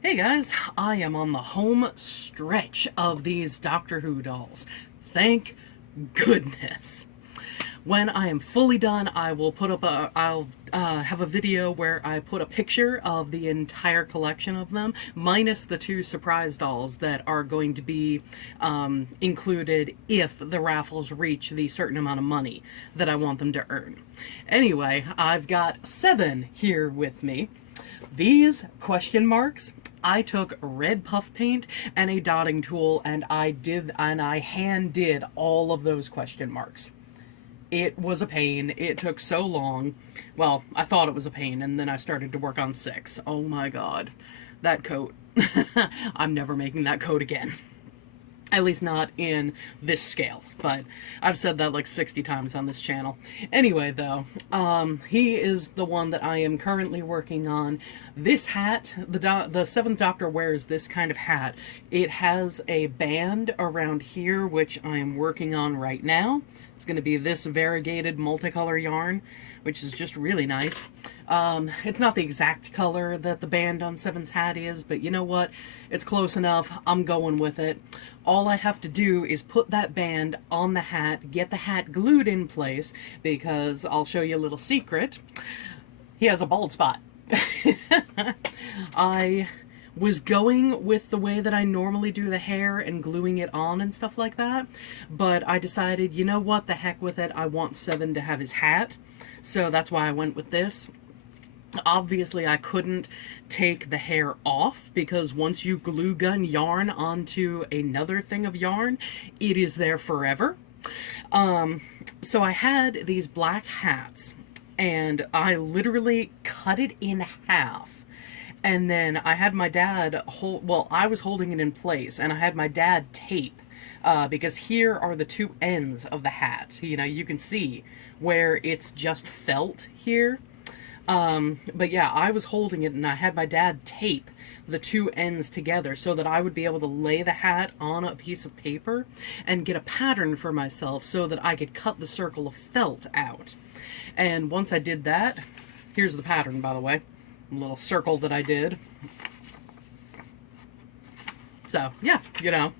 Hey guys, I am on the home stretch of these Doctor Who dolls. Thank goodness. When I am fully done, I will put up I'll have a video where I put a picture of the entire collection of them, minus the two surprise dolls that are going to be included if the raffles reach the certain amount of money that I want them to earn. Anyway, I've got 7 here with me. These question marks, I took red puff paint and a dotting tool and I hand did all of those question marks. It was a pain. It took so long. Well, I thought it was a pain, and then I started to work on 6. Oh my god. That coat. I'm never making that coat again. At least not in this scale, but I've said that like 60 times on this channel. Anyway, though, he is the one that I am currently working on. This hat, the Seventh Doctor wears this kind of hat. It has a band around here, which I am working on right now. It's going to be this variegated multicolor yarn, which is just really nice. It's not the exact color that the band on Seven's hat is, but you know what? It's close enough. I'm going with it. All I have to do is put that band on the hat, get the hat glued in place, because I'll show you a little secret. He has a bald spot. I was going with the way that I normally do the hair and gluing it on and stuff like that, but I decided, you know what, the heck with it, I want Seven to have his hat, so that's why I went with this. Obviously, I couldn't take the hair off, because once you glue gun yarn onto another thing of yarn, it is there forever. So I had these black hats, and I literally cut it in half. And then I had my dad I was holding it in place, and I had my dad tape, because here are the two ends of the hat. You know, you can see where it's just felt here. But yeah, I was holding it, and I had my dad tape the two ends together so that I would be able to lay the hat on a piece of paper and get a pattern for myself so that I could cut the circle of felt out. And once I did that, here's the pattern, by the way. A little circle that I did. So, yeah, you know,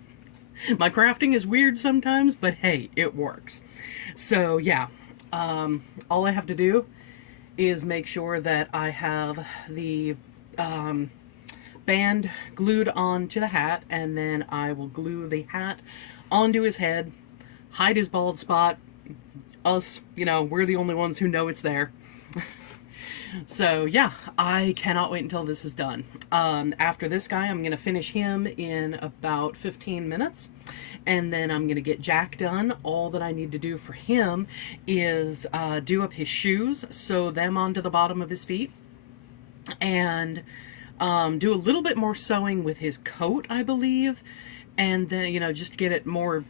my crafting is weird sometimes, but hey, it works. So, yeah, all I have to do is make sure that I have the band glued onto the hat, and then I will glue the hat onto his head, hide his bald spot. Us, you know, we're the only ones who know it's there. So yeah, I cannot wait until this is done. After this guy, I'm going to finish him in about 15 minutes. And then I'm going to get Jack done. All that I need to do for him is do up his shoes, sew them onto the bottom of his feet. And do a little bit more sewing with his coat, I believe. And then, you know, just get it more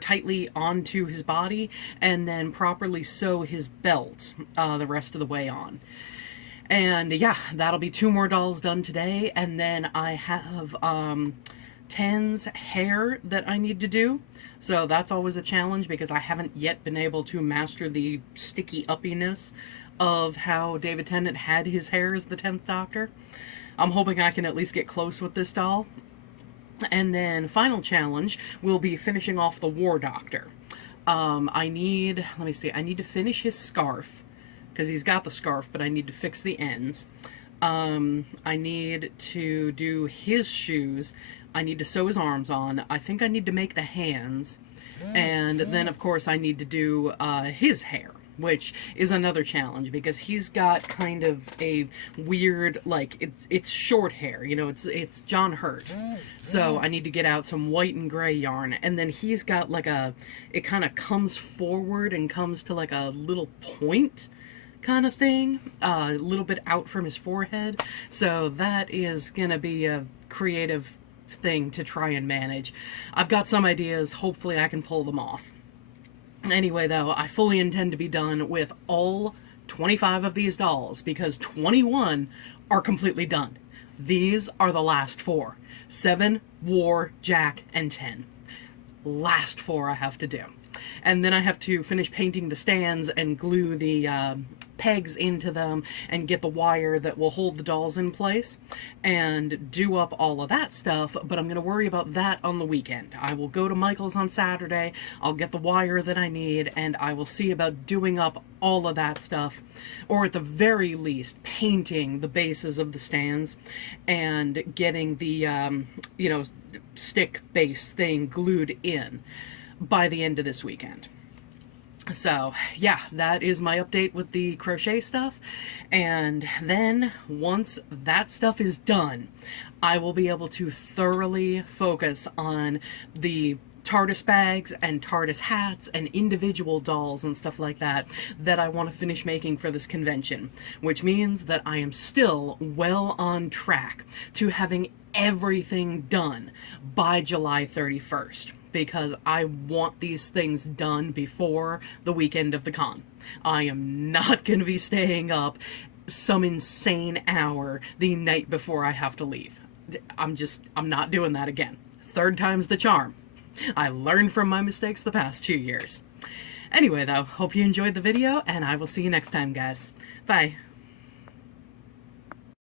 tightly onto his body, and then properly sew his belt the rest of the way on. And yeah, that'll be 2 more dolls done today, and then I have Ten's hair that I need to do. So that's always a challenge, because I haven't yet been able to master the sticky uppiness of how David Tennant had his hair as the 10th Doctor. I'm hoping I can at least get close with this doll. And then final challenge will be finishing off the War Doctor. I need to finish his scarf, because he's got the scarf, but I need to fix the ends. I need to do his shoes. I need to sew his arms on. I think I need to make the hands. And then, of course, I need to do his hair, which is another challenge, because he's got kind of a weird, like, it's short hair, you know, it's John Hurt. So I need to get out some white and gray yarn, and then he's got like it kind of comes forward and comes to like a little point kind of thing, a little bit out from his forehead. So that is gonna be a creative thing to try and manage. I've got some ideas. Hopefully I can pull them off. Anyway, though, I fully intend to be done with all 25 of these dolls, because 21 are completely done. These are the last 4. 7, War, Jack, and 10. Last 4 I have to do. And then I have to finish painting the stands and glue the pegs into them and get the wire that will hold the dolls in place and do up all of that stuff, but I'm going to worry about that on the weekend. I will go to Michael's on Saturday, I'll get the wire that I need, and I will see about doing up all of that stuff, or at the very least painting the bases of the stands and getting the stick base thing glued in by the end of this weekend. So yeah, that is my update with the crochet stuff. And then once that stuff is done, I will be able to thoroughly focus on the TARDIS bags and TARDIS hats and individual dolls and stuff like that that I want to finish making for this convention, which means that I am still well on track to having everything done by July 31st. Because I want these things done before the weekend of the con. I am not going to be staying up some insane hour the night before I have to leave. I'm not doing that again. Third time's the charm. I learned from my mistakes the past 2 years. Anyway though, hope you enjoyed the video, and I will see you next time, guys. Bye.